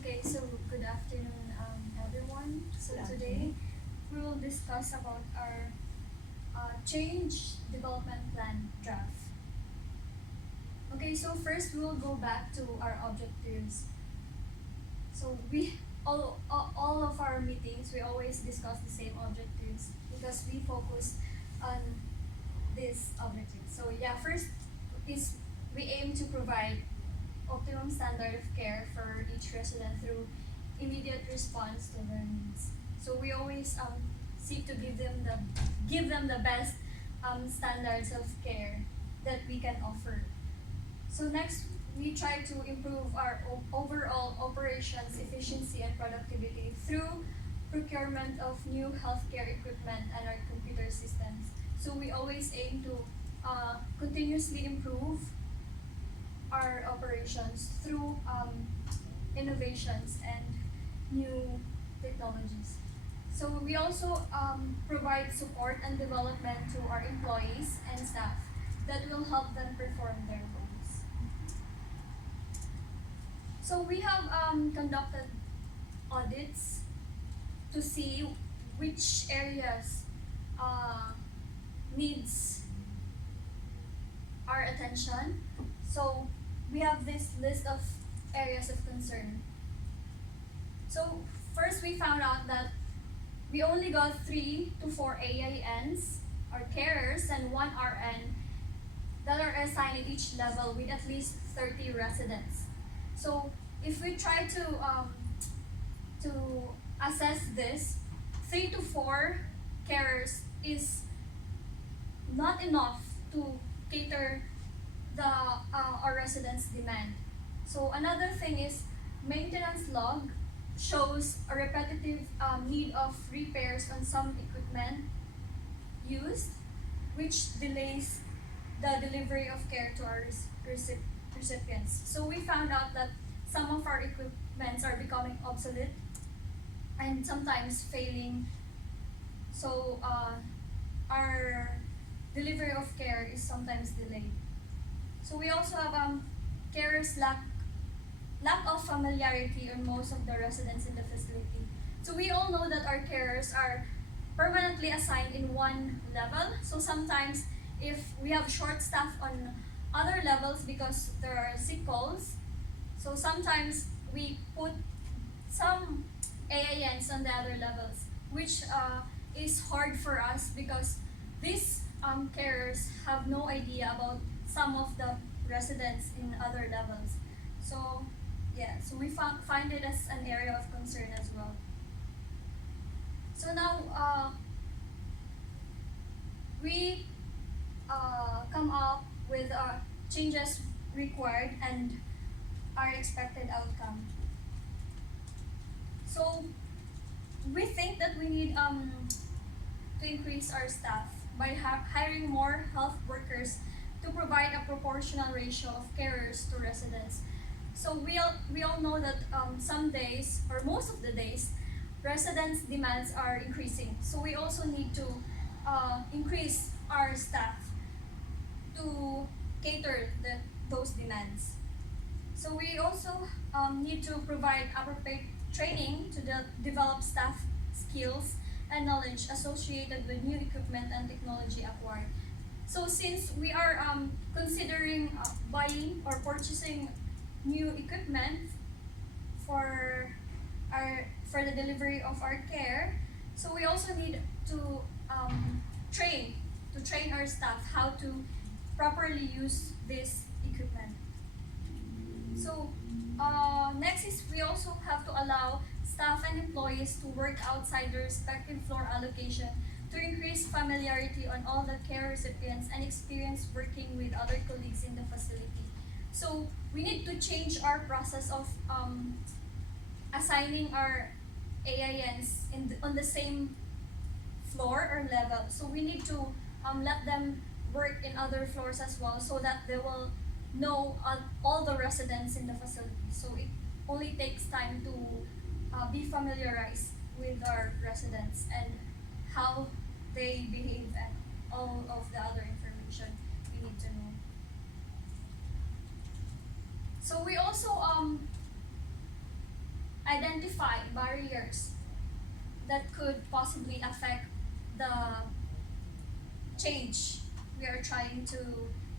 Okay, so good afternoon, everyone. So Good today afternoon. we will discuss about our change development plan draft. Okay, so first we will go back to our objectives. So we all of our meetings we always discuss the same objectives because we focus on these objectives. So yeah, first is we aim to provide optimum standard of care for each resident through immediate response to their needs. So we always seek to give them the best standards of care that we can offer. So next, we try to improve our overall operations efficiency and productivity through procurement of new healthcare equipment and our computer systems. So we always aim to continuously improve our operations through innovations and new technologies. So we also provide support and development to our employees and staff that will help them perform their roles. So we have conducted audits to see which areas uh, needs our attention. So we have this list of areas of concern. So first we found out that we only got 3 to 4 AINs or carers and 1 RN that are assigned at each level with at least 30 residents. So if we try to assess this, 3 to 4 carers is not enough to cater the our residents' demand. So another thing is maintenance log shows a repetitive need of repairs on some equipment used, which delays the delivery of care to our recipients. So we found out that some of our equipments are becoming obsolete and sometimes failing. So our delivery of care is sometimes delayed. So we also have carers lack of familiarity on most of the residents in the facility. So we all know that our carers are permanently assigned in one level. So sometimes if we have short staff on other levels because there are sick calls, so sometimes we put some AINs on the other levels, which is hard for us because these carers have no idea about some of the residents in other levels. So yeah, so we find it as an area of concern as well. So now we come up with changes required and our expected outcome. So we think that we need to increase our staff by hiring more health workers to provide a proportional ratio of carers to residents. So we all know that some days or most of the days, residents' demands are increasing. So we also need to increase our staff to cater those demands. So we also need to provide appropriate training to develop staff skills and knowledge associated with new equipment and technology acquired. So since we are considering buying or purchasing new equipment for for the delivery of our care, so we also need to train train our staff how to properly use this equipment. So next is we also have to allow staff and employees to work outside their respective floor allocation to increase familiarity on all the care recipients and experience working with other colleagues in the facility. So we need to change our process of assigning our AINs on the same floor or level. So we need to let them work in other floors as well so that they will know all the residents in the facility. So it only takes time to be familiarized with our residents and how they behave and all of the other information we need to know. So we also identify barriers that could possibly affect the change we are trying to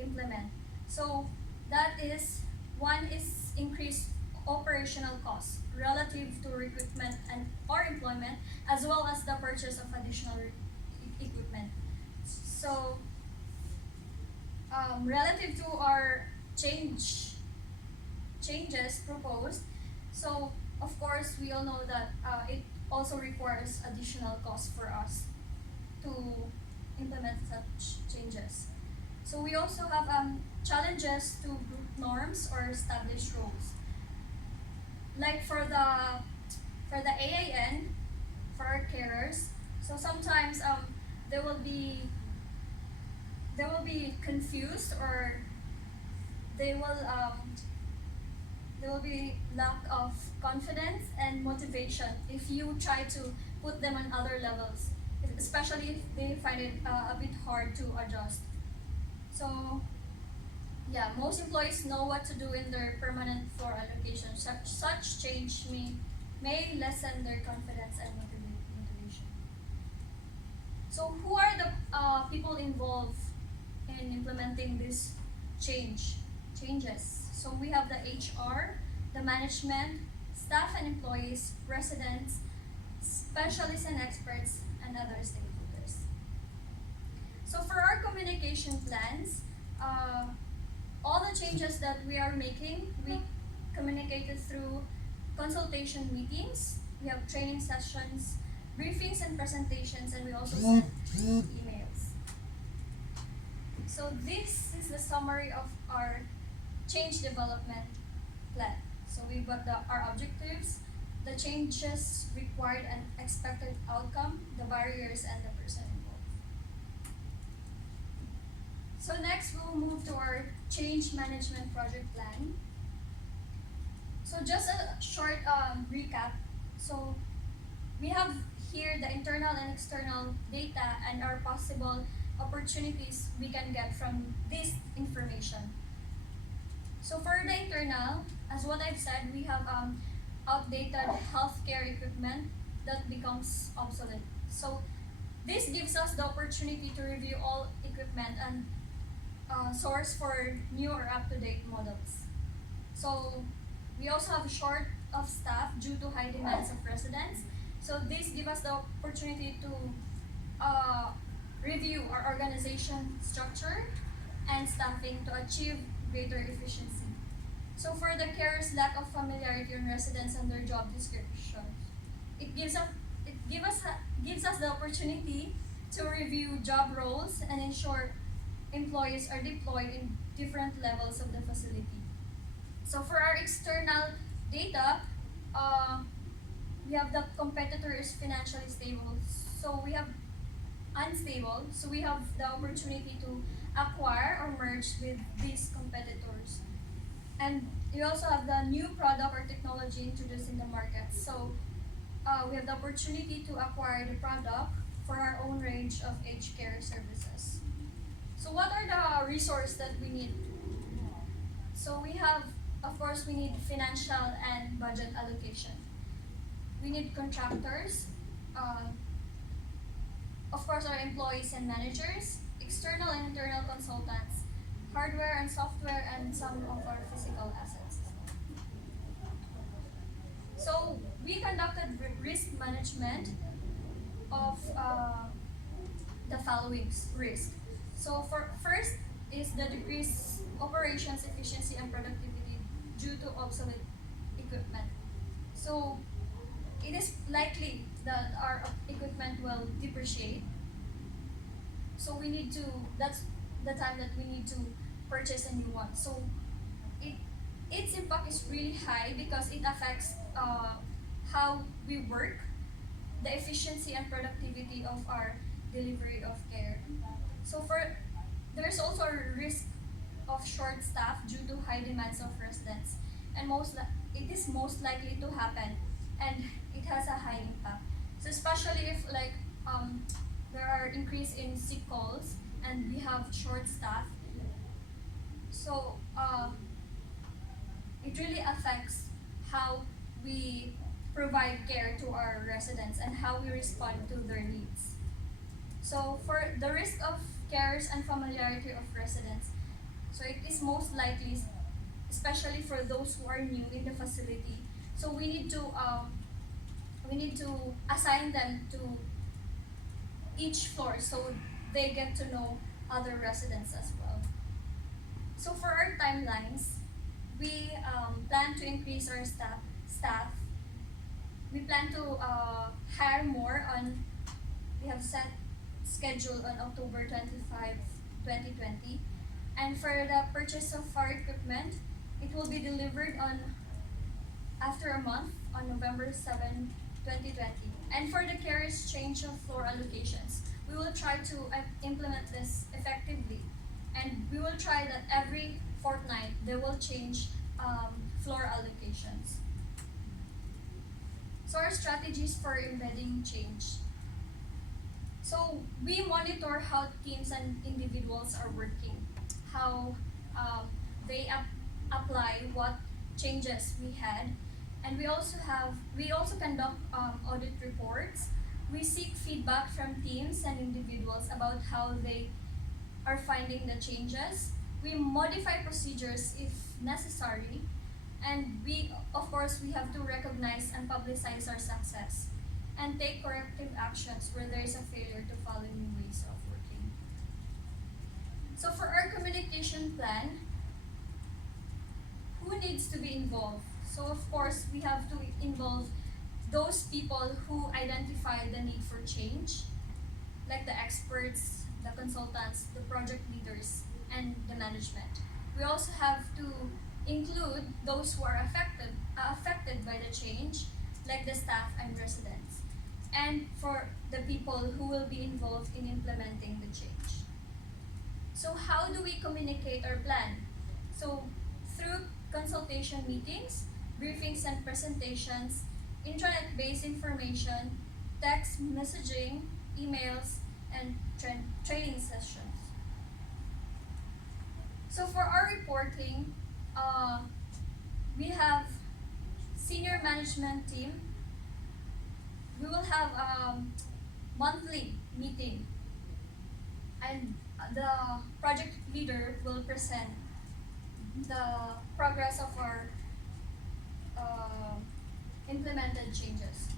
implement. So that is one is increased operational costs relative to recruitment and or employment, as well as the purchase of additional equipment. So relative to our changes proposed, so of course we all know that it also requires additional costs for us to implement such changes. So we also have challenges to group norms or established roles. Like for the AAN, for our carers, so sometimes they will be they will be confused, or they will um, there will be lack of confidence and motivation if you try to put them on other levels, especially if they find it a bit hard to adjust. So yeah, most employees know what to do in their permanent floor allocation. Such change may lessen their confidence and motivation. So who are the people involved in implementing this changes? So we have the HR, the management, staff and employees, residents, specialists and experts, and other stakeholders. So for our communication plans, all the changes that we are making, we communicated through consultation meetings, we have training sessions, briefings and presentations, and we also send emails. So this is the summary of our change development plan. So we've got our objectives, the changes required and expected outcome, the barriers, and the person involved. So next we'll move to our change management project plan. So just a short recap. So we have here the internal and external data and our possible opportunities we can get from this information. So for the internal, as what I've said, we have outdated healthcare equipment that becomes obsolete. So this gives us the opportunity to review all equipment and source for new or up-to-date models. So we also have short of staff due to high demands of residents. So this gives us the opportunity to review our organization structure and staffing to achieve greater efficiency. So for the carers' lack of familiarity on residents and their job description, it gives us the opportunity to review job roles and ensure employees are deployed in different levels of the facility. So for our external data, we have the competitor is financially stable. So we have unstable. So we have the opportunity to acquire or merge with these competitors. And we also have the new product or technology introduced in the market. So we have the opportunity to acquire the product for our own range of aged care services. So what are the resources that we need? So we have, of course, we need financial and budget allocation. We need contractors, of course, our employees and managers, external and internal consultants, hardware and software, and some of our physical assets. So we conducted risk management of the following risk. So for first is the decreased operations efficiency and productivity due to obsolete equipment. So it is likely that our equipment will depreciate. So we need to, that's the time that we need to purchase a new one. So its impact is really high because it affects how we work, the efficiency and productivity of our delivery of care. So there's also a risk of short staff due to high demands of residents, and it is most likely to happen, and it has a high impact. So especially if there are increase in sick calls and we have short staff, so it really affects how we provide care to our residents and how we respond to their needs. So for the risk of cares and familiarity of residents, so it is most likely, especially for those who are new in the facility. So we need to assign them to each floor so they get to know other residents as well. So for our timelines, we plan to increase our staff. We plan to hire more on. We have set schedule on October 25, 2020. And for the purchase of our equipment, it will be delivered on after a month on November 7, 2020. And for the carriers change of floor allocations, we will try to implement this effectively. And we will try that every fortnight they will change floor allocations. So our strategies for embedding change. So we monitor how teams and individuals are working, how they apply what changes we had, and we also conduct audit reports. We seek feedback from teams and individuals about how they are finding the changes. We modify procedures if necessary, and of course, we have to recognize and publicize our success and take corrective actions where there is a failure to follow new ways of working. So for our communication plan, who needs to be involved? So of course, we have to involve those people who identify the need for change, like the experts, the consultants, the project leaders, and the management. We also have to include those who are affected by the change, like the staff and residents, and for the people who will be involved in implementing the change. So how do we communicate our plan? So through consultation meetings, briefings and presentations, intranet-based information, text messaging, emails, and training sessions. So for our reporting, we have senior management team. We will have a monthly meeting, and the project leader will present the progress of our implemented changes.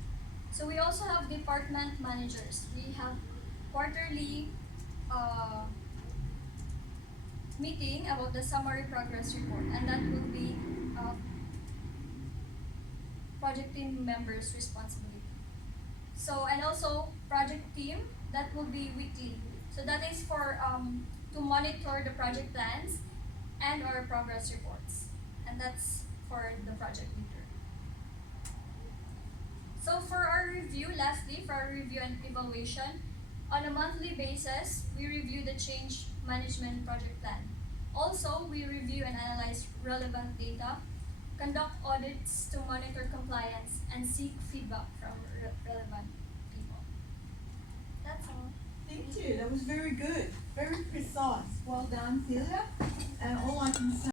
So we also have department managers. We have quarterly meeting about the summary progress report, and that will be project team members' responsibility. So and also project team, that will be weekly. So that is for to monitor the project plans and our progress reports, and that's for the project leader. So for our review, lastly, for our review and evaluation, on a monthly basis, we review the change management project plan. Also, we review and analyze relevant data, conduct audits to monitor compliance, and seek feedback from relevant people. That's all. Thank you. That was very good. Very precise. Well done, Celia. And all I can say